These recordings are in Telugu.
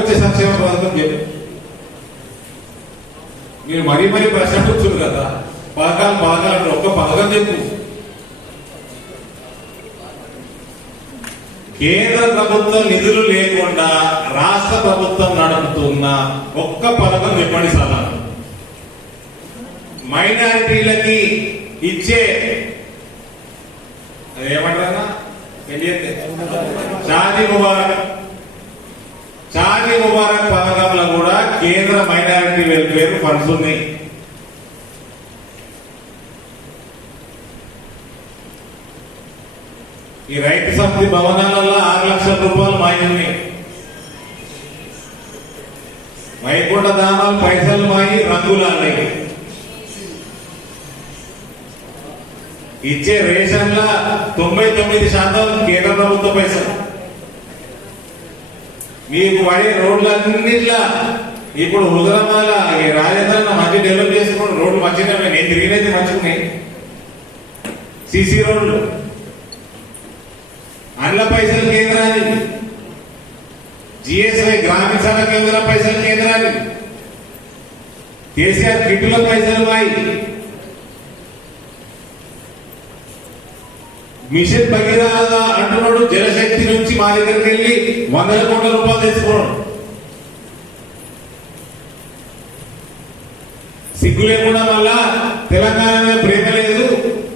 వచ్చే సంక్షేమ పథకం చెప్పు. మీరు మరీ ప్రశ్న కూర్చురు కదా, పథకాలు ఒక్క పథకం చెప్పు. కేంద్ర ప్రభుత్వం నిధులు లేకుండా రాష్ట్ర ప్రభుత్వం నడుపుతున్న ఒక్క పథకం చెప్పండి సార్. మైనారిటీలకి ఇచ్చే ఏమంటారా షాదీ ముబారక్ పథకంలో కూడా కేంద్ర మైనారిటీ వెల్ఫేర్ ఫండ్స్ ఉన్నాయి. ఈ రైతు సమితి భవనాలలో 6 లక్షల రూపాయలు మాయి. వైకుంఠ దానాలు పైసలు మాయి, రంగులు అన్నాయి. ఇచ్చే రేషన్ల 99% కేంద్ర ప్రభుత్వ పైసలు. మీకు పడే రోడ్లన్నిట్లా ఇప్పుడు హుజరాబాద్ రాజధాని మంచి డెవలప్ చేసుకోండి. రోడ్లు మంచిగా నేను తిరిగినైతే మంచుకున్నాయి. సిసి రోడ్లు అల్ల పైసలు కేంద్రానికి, జిఎస్ఐ గ్రామీణ సభ కేంద్ర పైసలు కేంద్రానికి, కేసీఆర్ కిట్టుల పైసలు మాయి. మిషన్ భగీరథ అంటున్నాడు, జలశక్తి నుంచి మా దగ్గరికి వెళ్ళి 100 కోట్ల రూపాయలు తెచ్చుకున్నాడు. సిగ్గు లేకుండా వల్ల తెలంగాణ మీద ప్రేమ లేదు,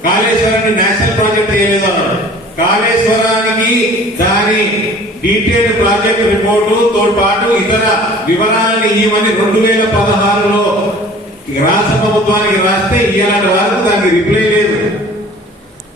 కాళేశ్వరాన్ని నేషనల్ ప్రాజెక్ట్ చేయలేదు అన్నాడు. కాళేశ్వరానికి దాని డీటెయిల్డ్ ప్రాజెక్ట్ రిపోర్టు తో పాటు ఇతర వివరాలను ఇవ్వమని 2016లో రాష్ట్ర ప్రభుత్వానికి రాస్తే ఇలాంటి వరకు దానికి రిప్లై లేదు.